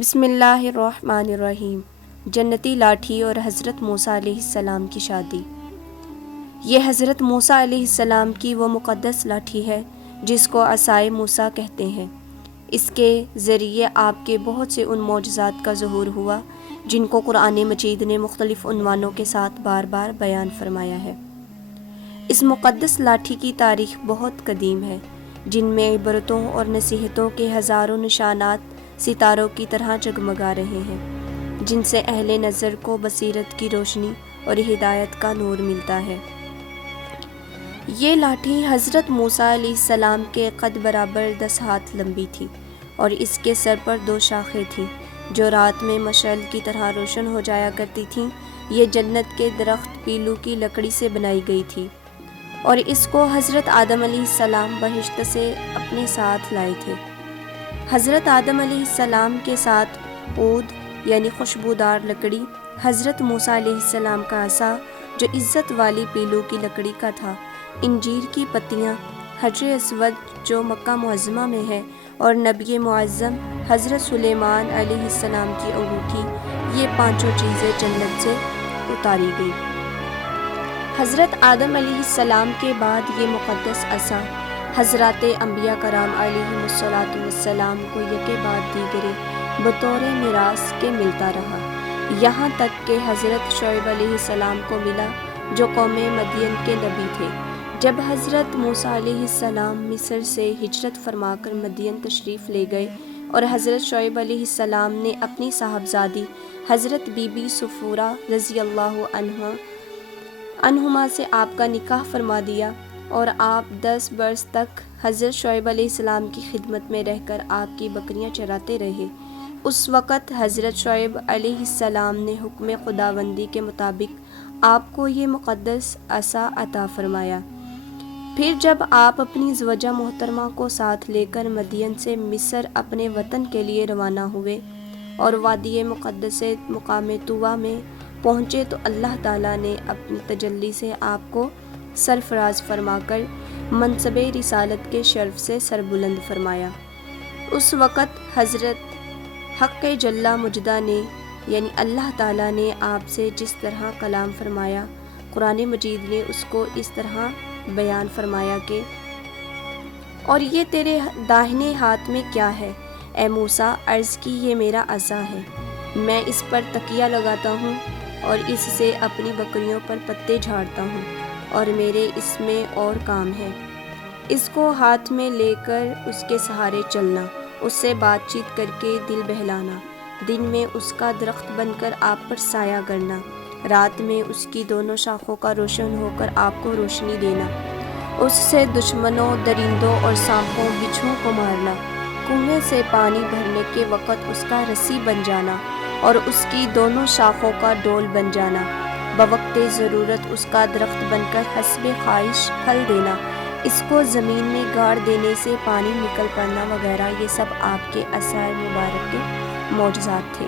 بسم اللہ الرحمن الرحیم۔ جنتی لاٹھی اور حضرت موسیٰ علیہ السلام کی شادی۔ یہ حضرت موسیٰ علیہ السلام کی وہ مقدس لاٹھی ہے جس کو عصائے موسیٰ کہتے ہیں۔ اس کے ذریعے آپ کے بہت سے ان معجزات کا ظہور ہوا جن کو قرآن مجید نے مختلف عنوانوں کے ساتھ بار بار بیان فرمایا ہے۔ اس مقدس لاٹھی کی تاریخ بہت قدیم ہے، جن میں عبرتوں اور نصیحتوں کے ہزاروں نشانات ستاروں کی طرح جگمگا رہے ہیں، جن سے اہل نظر کو بصیرت کی روشنی اور ہدایت کا نور ملتا ہے۔ یہ لاٹھی حضرت موسیٰ علیہ السلام کے قد برابر 10 ہاتھ لمبی تھی اور اس کے سر پر 2 شاخیں تھیں جو رات میں مشعل کی طرح روشن ہو جایا کرتی تھیں۔ یہ جنت کے درخت پیلو کی لکڑی سے بنائی گئی تھی اور اس کو حضرت آدم علیہ السلام بہشت سے اپنے ساتھ لائے تھے۔ حضرت آدم علیہ السلام کے ساتھ عود یعنی خوشبودار لکڑی، حضرت موسیٰ علیہ السلام کا عصا جو عزت والی پیلو کی لکڑی کا تھا، انجیر کی پتیاں، حجر اسود جو مکہ معظمہ میں ہے، اور نبی معظم حضرت سلیمان علیہ السلام کی انگوٹھی، یہ 5 چیزیں جنت سے اتاری گئی۔ حضرت آدم علیہ السلام کے بعد یہ مقدس عصا حضرات انبیاء کرام علیہم السلام کو یکے بعد دیگرے بطور میراث کے ملتا رہا، یہاں تک کہ حضرت شعیب علیہ السلام کو ملا جو قوم مدین کے نبی تھے۔ جب حضرت موسیٰ علیہ السلام مصر سے ہجرت فرما کر مدین تشریف لے گئے اور حضرت شعیب علیہ السلام نے اپنی صاحبزادی حضرت بی بی سفورہ رضی اللہ عنہما سے آپ کا نکاح فرما دیا اور آپ 10 برس تک حضرت شعیب علیہ السلام کی خدمت میں رہ کر آپ کی بکریاں چراتے رہے، اس وقت حضرت شعیب علیہ السلام نے حکم خداوندی کے مطابق آپ کو یہ مقدس عصا عطا فرمایا۔ پھر جب آپ اپنی زوجہ محترمہ کو ساتھ لے کر مدین سے مصر اپنے وطن کے لیے روانہ ہوئے اور وادی مقدس مقام طویٰ میں پہنچے تو اللہ تعالیٰ نے اپنی تجلی سے آپ کو سرفراز فرما کر منصب رسالت کے شرف سے سربلند فرمایا۔ اس وقت حضرت حق جل مجدہ نے یعنی اللہ تعالیٰ نے آپ سے جس طرح کلام فرمایا، قرآن مجید نے اس کو اس طرح بیان فرمایا کہ اور یہ تیرے داہنے ہاتھ میں کیا ہے؟ اے موسیٰ، عرض کی یہ میرا عصا ہے، میں اس پر تکیہ لگاتا ہوں اور اس سے اپنی بکریوں پر پتے جھاڑتا ہوں، اور میرے اس میں اور کام ہے۔ اس کو ہاتھ میں لے کر اس کے سہارے چلنا، اس سے بات چیت کر کے دل بہلانا، دن میں اس کا درخت بن کر آپ پر سایہ کرنا، رات میں اس کی دونوں شاخوں کا روشن ہو کر آپ کو روشنی دینا، اس سے دشمنوں، درندوں اور سانپوں بچھوؤں کو مارنا، کنویں سے پانی بھرنے کے وقت اس کا رسی بن جانا اور اس کی دونوں شاخوں کا ڈول بن جانا، بوقت ضرورت اس کا درخت بن کر حسب خواہش پھل دینا، اس کو زمین میں گاڑ دینے سے پانی نکل پڑنا وغیرہ، یہ سب آپ کے عصائے مبارک کے معجزات تھے۔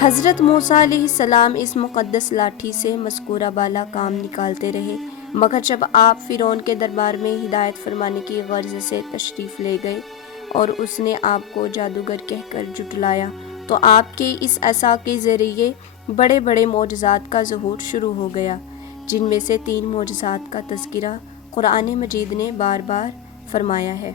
حضرت موسیٰ علیہ السلام اس مقدس لاٹھی سے مذکورہ بالا کام نکالتے رہے، مگر جب آپ فرعون کے دربار میں ہدایت فرمانے کی غرض سے تشریف لے گئے اور اس نے آپ کو جادوگر کہہ کر جھٹلایا تو آپ کے اس عصا کے ذریعے بڑے بڑے معجزات کا ظہور شروع ہو گیا، جن میں سے 3 معجزات کا تذکرہ قرآن مجید نے بار بار فرمایا ہے۔